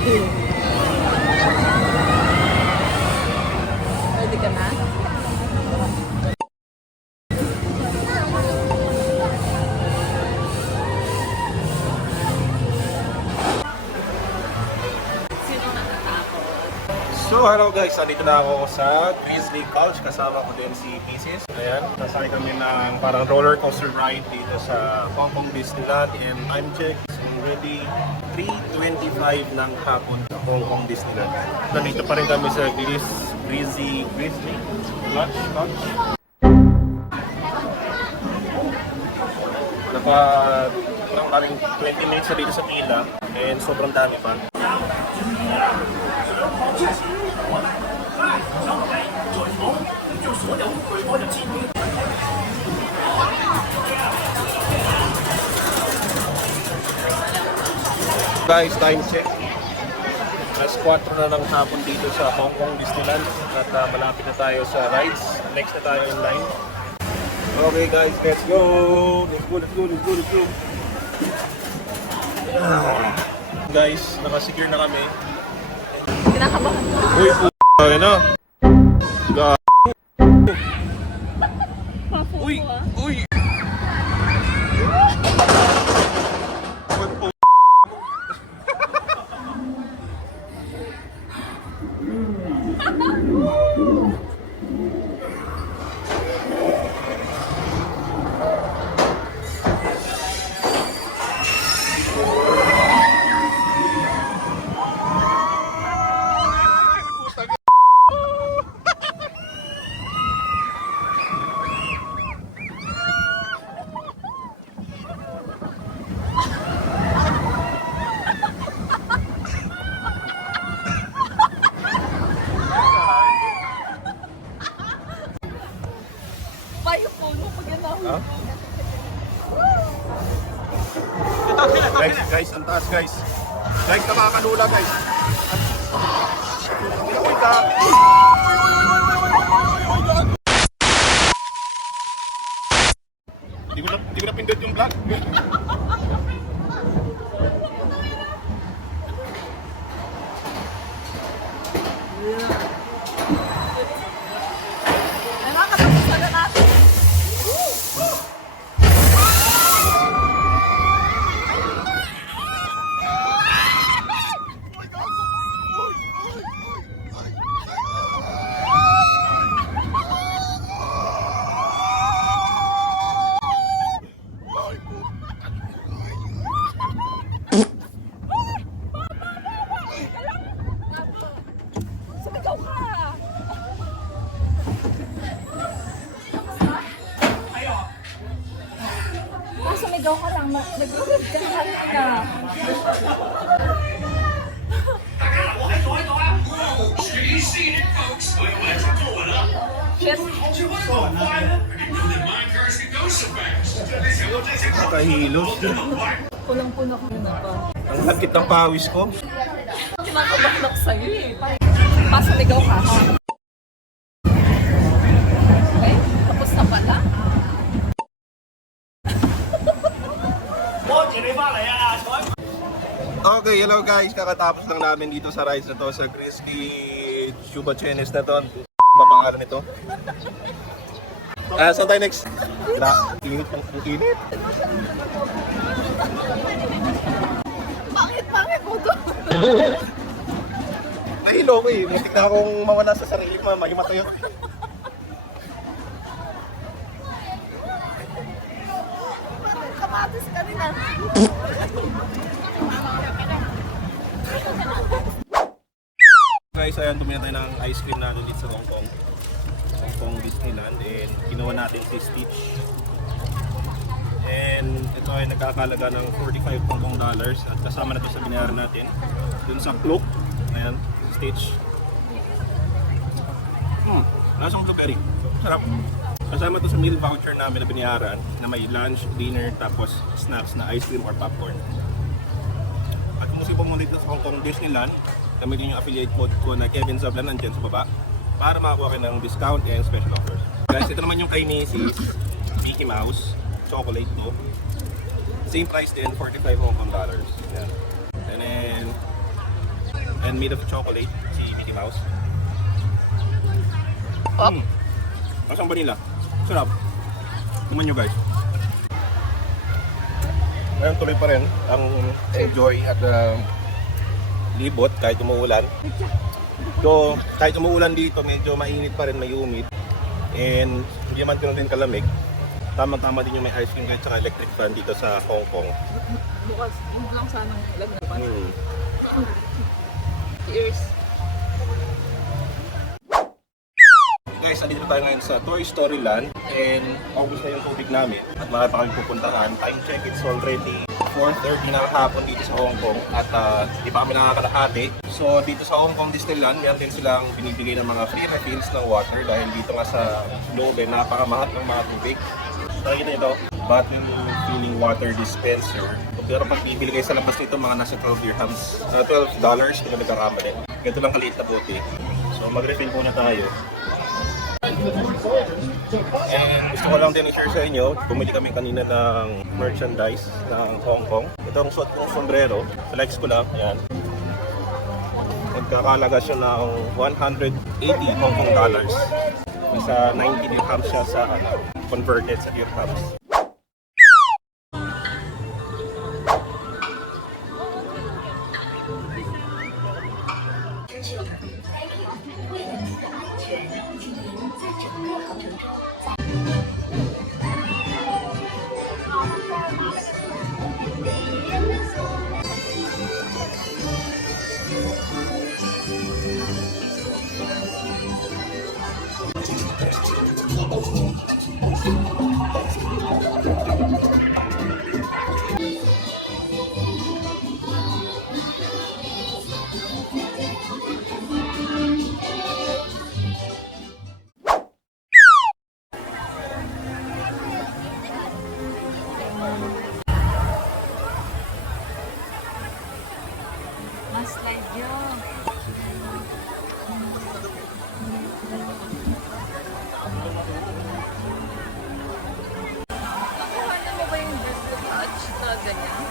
Pwede ka na? Sino natatakot? So hello guys, andito na ako sa Grizzly Couch. Kasama ko din si Pieces. Ayan, sasakay kami ng parang roller coaster ride dito sa Hong Kong Disneyland. And I'm checked already 3:25 ng hapon sa Hong Kong Disneyland. Nandito pa rin kami sa Grizzly Couch. Parang kaming 20 minutes na dito sa pila and sobrang dami pa. Guys, time check. Alas 4 na ng hapon dito sa Hong Kong Disneyland at malapit na tayo sa rides. Next na tayo in line. Okay guys, let's go! Let's go! Guys, nakasecure na kami. Kinakabahan mo. Uy, ayun na. Uy! Pa yung phone mo pag yan ako. Huh? Guys, ang taas guys. Guys, nakakanula guys. Di ko na pindot yung vlog. Ay, nakakatapos na natin. Sumigaw ka! Sumigaw ka lang, nag-urod ka na. Nakahilos. Pulang-puno ko na ba? Ang lagkit ng pawis ko. Kinakabaklak sa'yo eh. Sumigaw ka ha? Okay, tapos na pala. Okay, hello guys. Kakatapos lang namin dito sa rides na to sa Grizzly Chuba Chenes na to. Ba pangalan nito? Saan tayo next? Init ng init. Pangit mo to. Nahilo ko eh. Muntik na akong mawala sa sarili ko. Mahimatayo. Kamatis ka rin ah. Guys, ayan, tumili tayo ng ice cream natin dito sa Hong Kong Disneyland, and kinuha natin si Stitch. And ito ay nagkakalaga ng 45 Hong Kong dollars at kasama na ito sa binayaran natin dun sa cloak. Ayan, Stitch. Lasang strawberry. Sarap. Kasama ito sa meal voucher namin na binayaran na may lunch, dinner, tapos snacks na ice cream or popcorn. At kung gusto pumunta dito sa Hong Kong Disneyland, gamitin yung affiliate code ko na Kevin Zablan nandyan sa baba para makakuha kayo ng discount and special offers. Guys, ito naman yung kay Macy's Mickey Mouse chocolate to. Same price din, 45 Hong Kong dollars. Yan. And then and made of chocolate, si Mickey Mouse. Up. Masang vanilla. Sarap. Naman nyo guys. Ngayon tuloy pa rin ang enjoy at libot kahit umuulan. So kahit umuulan dito, medyo mainit pa rin, may humid. And hindi naman din kalamig. Tama-tama din yung may ice cream kahit saka electric fan dito sa Hong Kong. Bukas, hindi lang sanang lagnapan. Hmm. Cheers. Guys, nandito tayo ngayon sa Toy Story Land and August na yung tubig namin at marami pa kami pupuntahan. Time check, it's already 4:30 na hapon dito sa Hong Kong at hindi pa kami nakakalahati. So dito sa Hong Kong Disneyland, meron din silang binibigay ng mga free refills ng water dahil dito nga sa loob napakamahal ng mga tubig. Nakikita nyo ito, bottle filling water dispenser. Pero pag bibili kayo sa labas nito, mga nasa 12 dirhams, $12, hindi na nagkakamali. Ganito lang kaliit na buti. So mag-refill muna tayo. And gusto ko lang din i-share sa inyo, bumili kami kanina ng merchandise ng Hong Kong. Itong suot kong sombrero, flex ko lang, yan. Magkakalaga siya ng 180 Hong Kong dollars. Nasa 90 dirhams siya sa converted sa dirhams. Mas live yun. Nakuha na mo ba yung dress to touch na ganyan?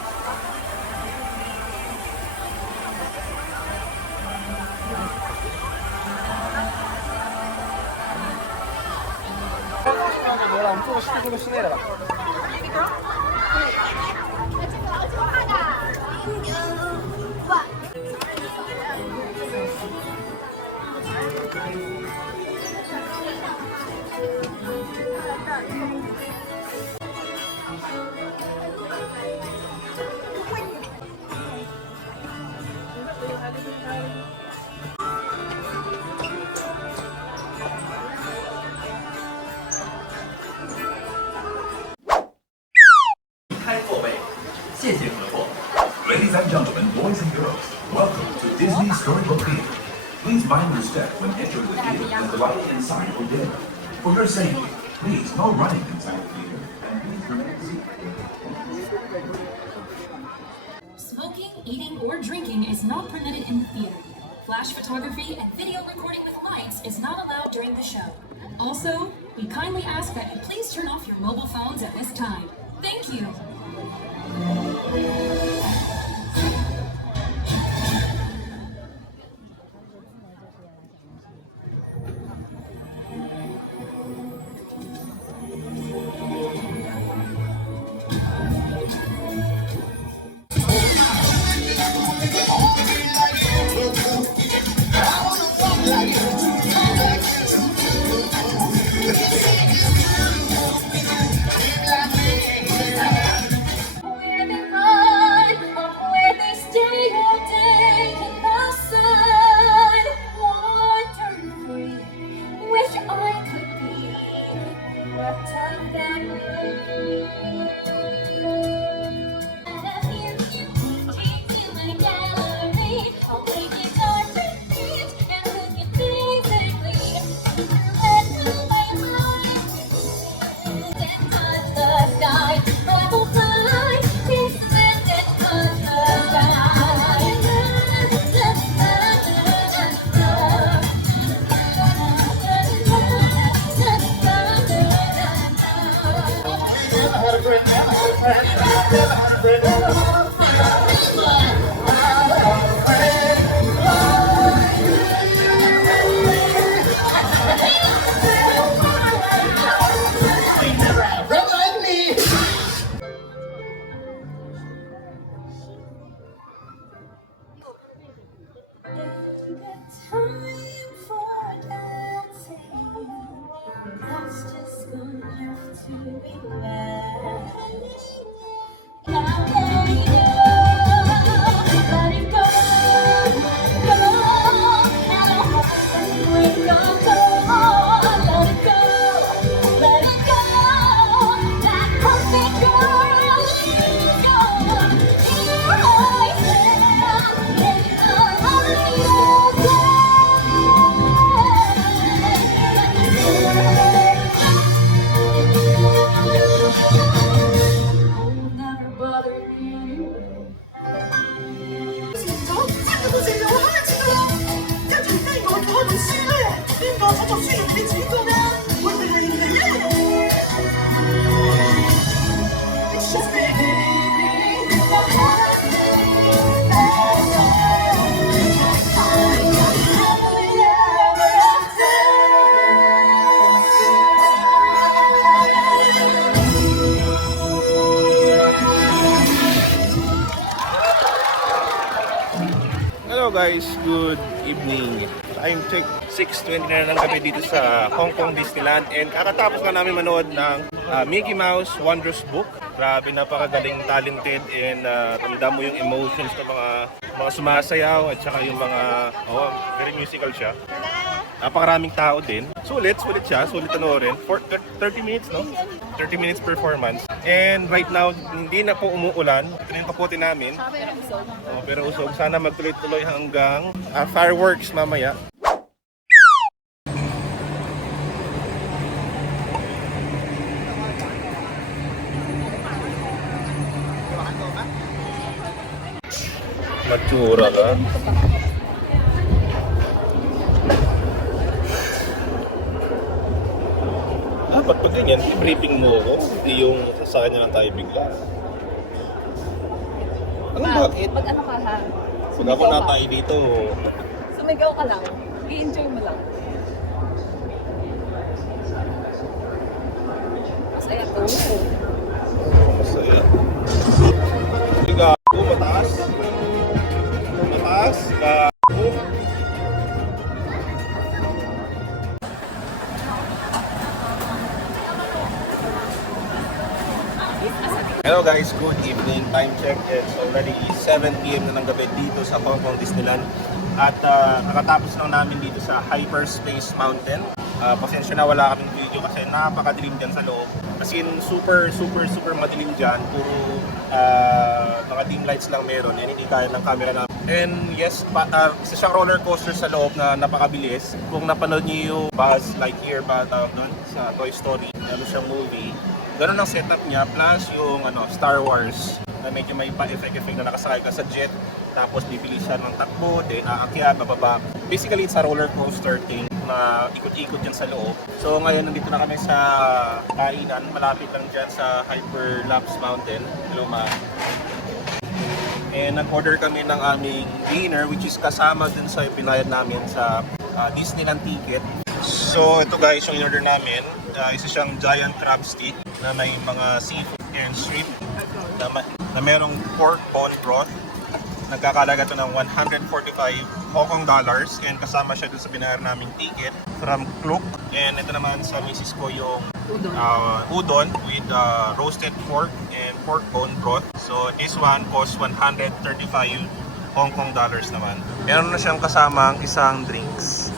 Ladies and gentlemen, boys and girls, welcome to Disney Storybook Theater. Please mind your step when entering the theater and the light inside will dim. For your safety, please no running inside the theater and please remain seated. Smoking, eating, or drinking is not permitted in the theater. Flash photography and video recording with lights is not allowed during the show. Also, we kindly ask that you please turn off your mobile phones at this time. Thank you. Where they run, or where they stay all day in the sun, wandering free. Wish I could be left of that room. If you take me to my gallery, I'll take it on repeat and look at physically. Let my mind and touch the sky. I will fly, descend and touch the sky. Never had a friend. Time for dancing. That's just gonna have to be right. Now let it go, let it go, let it go. Now let it go, let it go, let it go. That perfect girl is gone. Here I stand, in the light I'll never bother you. Hello guys, good evening. Time check, 6:20 na ng gabi dito sa Hong Kong Disneyland and kakatapos na namin manood ng Mickey Mouse Wondrous Book. Grabe, napakagaling, talented and ramdam mo yung emotions ng mga sumasayaw at saka yung mga very musical siya. Napakaraming tao din. Sulit siya, sulit panoorin. For 30 minutes, no? 30 minutes performance. And right now, hindi na po umuulan. Ito na yung papote namin. Pero usog. Sana magtuloy-tuloy hanggang fireworks mamaya. Matsura ka. Ba't pag ganyan, i-briefing mo ako, hindi yung sa kanya lang tayo bigla. Ano ba? Pag ano ka ha? Pag ako na tayo dito, Sumigaw ka lang. I-enjoy mo lang. Masaya to. masaya. Gago, mataas. Mataas, gago. Hello guys, good evening. Time check, it's already 7 PM na ng gabi dito sa Hong Kong Disneyland. At kakatapos lang namin dito sa Hyperspace Mountain. Pasensya na wala kaming video kasi napakadilim dyan sa loob. As in, super madilim dyan. Puro mga dim lights lang meron and hindi kaya ng camera namin. And yes, isa siyang roller coaster sa loob na napakabilis. Kung napanood niyo yung Buzz Lightyear ba tawag doon sa Toy Story, ano siyang movie. Ganun ang setup niya, plus yung Star Wars na medyo may pa-effect na nakasakay ka sa jet, tapos bibili siya ng takbo, then aakyat, bababa. Basically, it's a roller coaster thing na ikot-ikot dyan sa loob. So ngayon, nandito na kami sa kainan, malapit lang dyan sa Hyperlapse Mountain, Luma. And nag-order kami ng aming dinner, which is kasama dun sa binayad namin sa Disneyland ticket. So ito guys, yung in-order namin, isa siyang giant crab stick na may mga seafood and shrimp na merong pork bone broth. Nagkakalaga ito ng 145 Hong Kong dollars and kasama siya dun sa binayar naming ticket from Klook. And ito naman sa misis ko yung udon with roasted pork and pork bone broth. So this one costs 135 Hong Kong dollars naman. Meron na siyang kasamang isang drinks.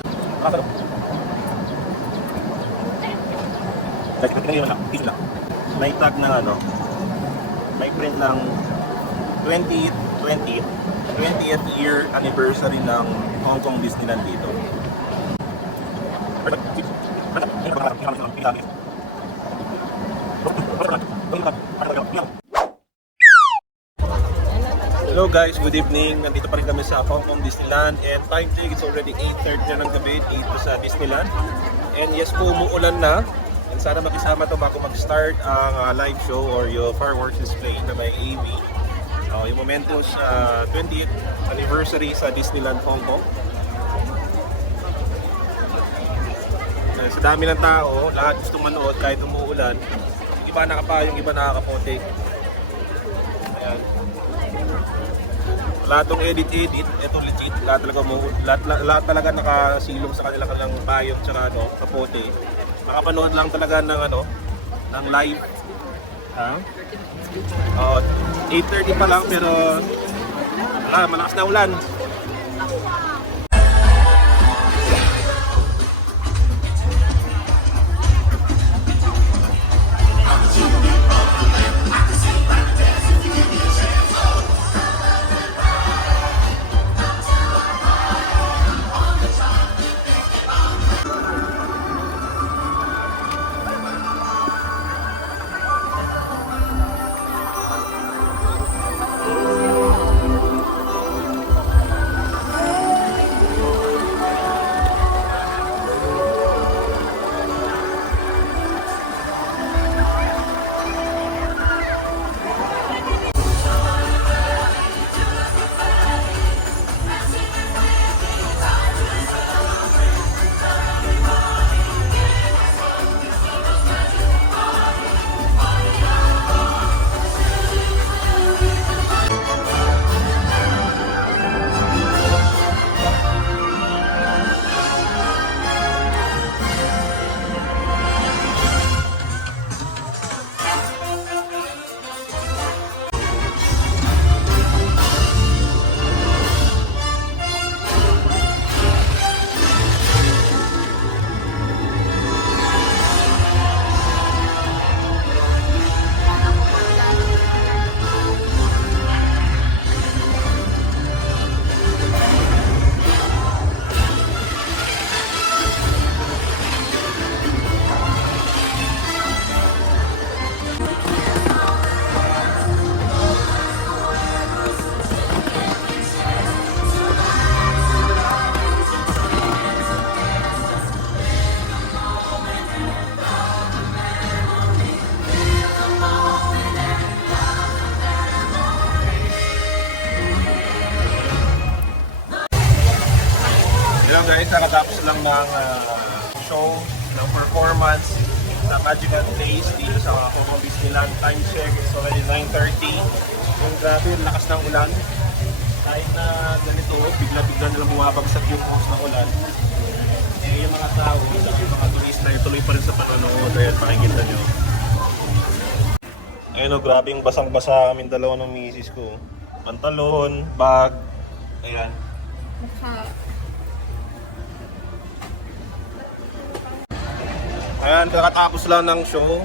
May tag ng may print ng 20th year anniversary ng Hong Kong Disneyland dito. Hello guys, good evening. Nandito pa rin kami sa Hong Kong Disneyland and time check, it's already 8:30 na ng gabi dito sa Disneyland. And yes po, umuulan na. And sana makisama to bago mag-start ang live show or yung fireworks display na may AV. Yung Momentos 20th anniversary sa Disneyland Hong Kong. Sa dami ng tao, lahat gustong manood kahit umuulan. Yung iba nakapayong, iba nakakapote. Ayan. lahat ng edit, ito legit, lahat talaga nakasilong sa kanilang payong tsaka kapote. Makapanood lang talaga ng live. Ha? 8:30 pa lang pero malakas na ulan. Hello guys, nakatapos lang ng show, ng performance sa Magical Place dito sa Coco Disneyland. Time check, it's already 9:30. Yung grabe, yung lakas ng ulan. Kahit na ganito, bigla-bigla nila bumabagsak yung hose ng ulan. Eh, yung mga tao, yung mga turista, tuloy pa rin sa panonood. Ayan, makikita nyo. Ayun o, grabe yung basang-basa kaming dalawa ng misis ko. Pantalon, bag, ayan. Ayan, kakatapos lang ng show.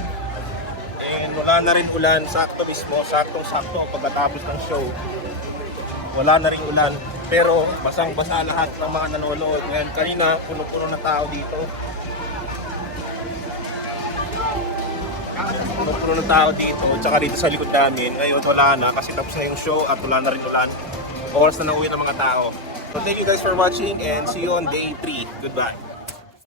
And wala na rin ulan, sakto mismo, saktong-sakto pagkatapos ng show. Wala na rin ulan, pero basang-basa lahat ng mga nanonood. Ngayon, kanina, puno-puno na tao dito. Puno-puno na tao dito, tsaka dito sa likod namin. Ngayon, wala na kasi tapos na yung show at wala na rin ulan. Oras na nauwi ng mga tao. So thank you guys for watching and see you on day 3. Goodbye.